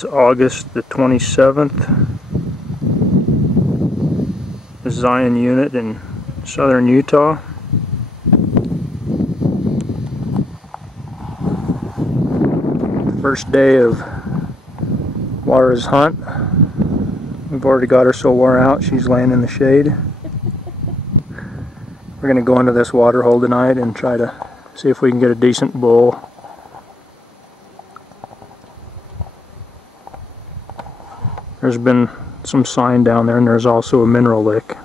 It's August the 27th. The Zion unit in southern Utah. First day of Laura's hunt. We've already got her so wore out she's laying in the shade. We're going to go into this water hole tonight and try to see if we can get a decent bull. There's been some sign down there, and there's also a mineral lick.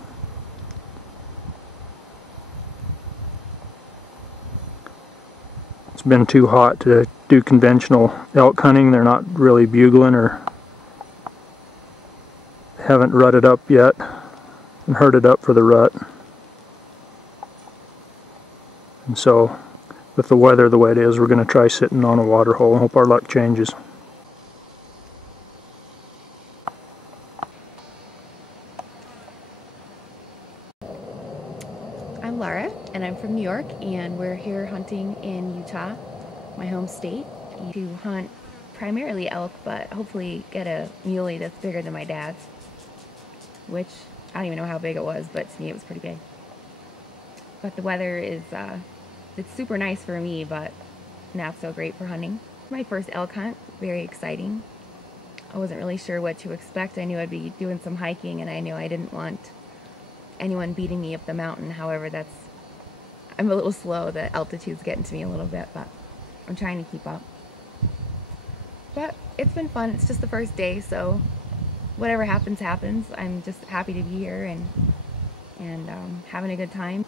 It's been too hot to do conventional elk hunting. They're not really bugling or haven't rutted up yet and herded up for the rut. And so with the weather the way it is, we're going to try sitting on a water hole and hope our luck changes. I'm Laura, and I'm from New York, and we're here hunting in Utah, my home state, to hunt primarily elk, but hopefully get a muley that's bigger than my dad's, which I don't even know how big it was, but to me it was pretty big. But the weather is, it's super nice for me, but not so great for hunting. My first elk hunt, very exciting. I wasn't really sure what to expect. I knew I'd be doing some hiking, and I knew I didn't want anyone beating me up the mountain. However, I'm a little slow. The altitude's getting to me a little bit, but I'm trying to keep up. But it's been fun. It's just the first day, so whatever happens, happens. I'm just happy to be here and having a good time.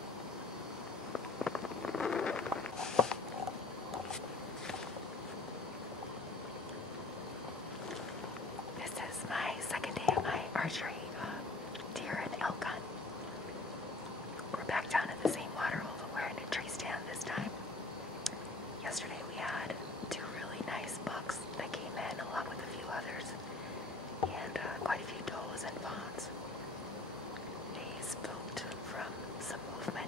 This is my second day of my archery deer and elk hunt. We're back down at the same water hole, but we're in a tree stand this time. Yesterday we had two really nice bucks that came in along with a few others, and quite a few does and fawns. They spooked from some movement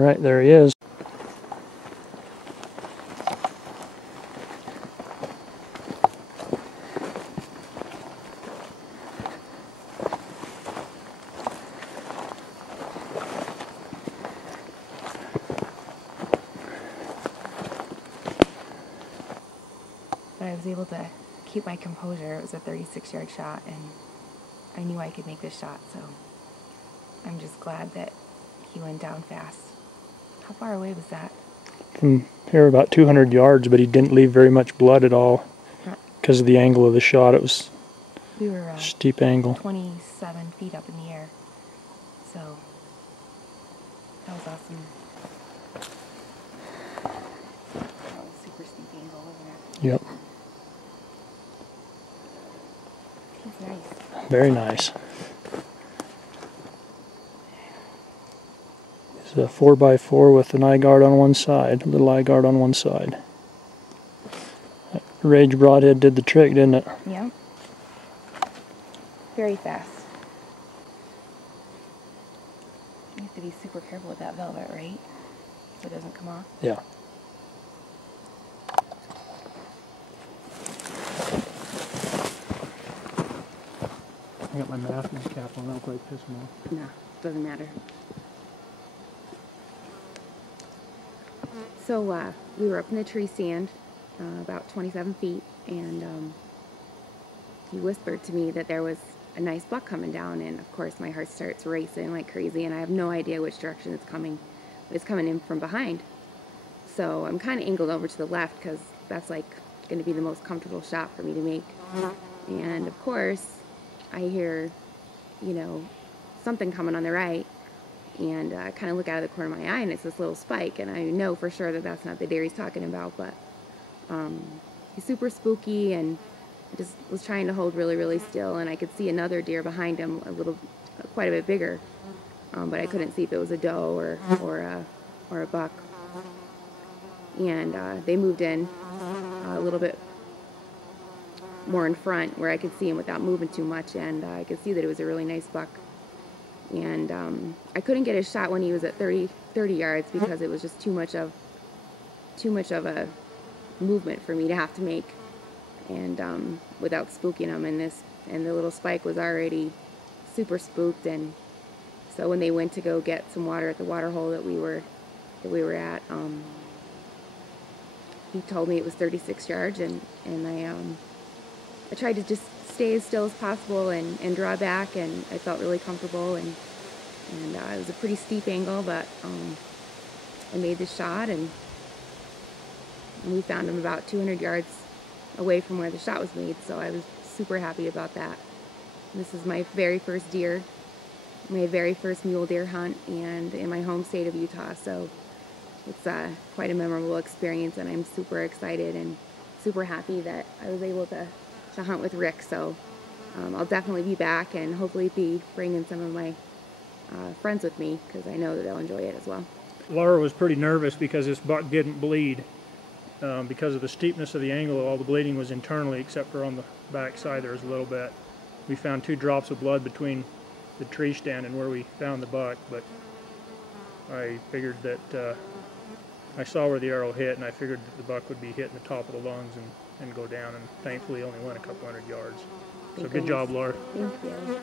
right, there he is. But I was able to keep my composure. It was a 36-yard shot, and I knew I could make this shot, so I'm just glad that he went down fast. How far away was that? From here about 200 yards, but he didn't leave very much blood at all because of the angle of the shot. It was we were steep angle. 27 feet up in the air, so that was awesome. That was super steep angle over there. Yep. He's nice. Very nice. It's a 4x4 with an eye guard on one side, a little eye guard on one side. That Rage broadhead did the trick, didn't it? Yeah. Very fast. You have to be super careful with that velvet, right? So it doesn't come off. Yeah. I got my mask and cap on, I'll probably piss him off. No, doesn't matter. So we were up in the tree stand, about 27 feet, and he whispered to me that there was a nice buck coming down, and of course my heart starts racing like crazy, and I have no idea which direction it's coming, but it's coming in from behind. So I'm kind of angled over to the left because that's like going to be the most comfortable shot for me to make. And of course I hear, you know, something coming on the right, and I kind of look out of the corner of my eye, and it's this little spike, and I know for sure that that's not the deer he's talking about, but he's super spooky, and I just was trying to hold really, really still, and I could see another deer behind him, quite a bit bigger, but I couldn't see if it was a doe or a buck. And they moved in a little bit more in front where I could see him without moving too much, and I could see that it was a really nice buck. And I couldn't get a shot when he was at 30 yards because it was just too much of a movement for me to have to make, and without spooking him. And the little spike was already super spooked, and so when they went to go get some water at the water hole that we were at, he told me it was 36 yards, and I tried to just stay as still as possible and draw back, and I felt really comfortable, and it was a pretty steep angle, but I made the shot, and we found him about 200 yards away from where the shot was made, so I was super happy about that. This is my very first deer, my very first mule deer hunt, and in my home state of Utah, so it's quite a memorable experience, and I'm super excited and super happy that I was able to hunt with Rick. So I'll definitely be back, and hopefully be bringing some of my friends with me, because I know that they'll enjoy it as well. Laura was pretty nervous because this buck didn't bleed. Because of the steepness of the angle, all the bleeding was internally, except for on the back side there was a little bit. We found 2 drops of blood between the tree stand and where we found the buck, but I figured that I saw where the arrow hit, and I figured that the buck would be hitting the top of the lungs and go down, and thankfully only went a couple hundred yards. So good job, Laura. Thank you.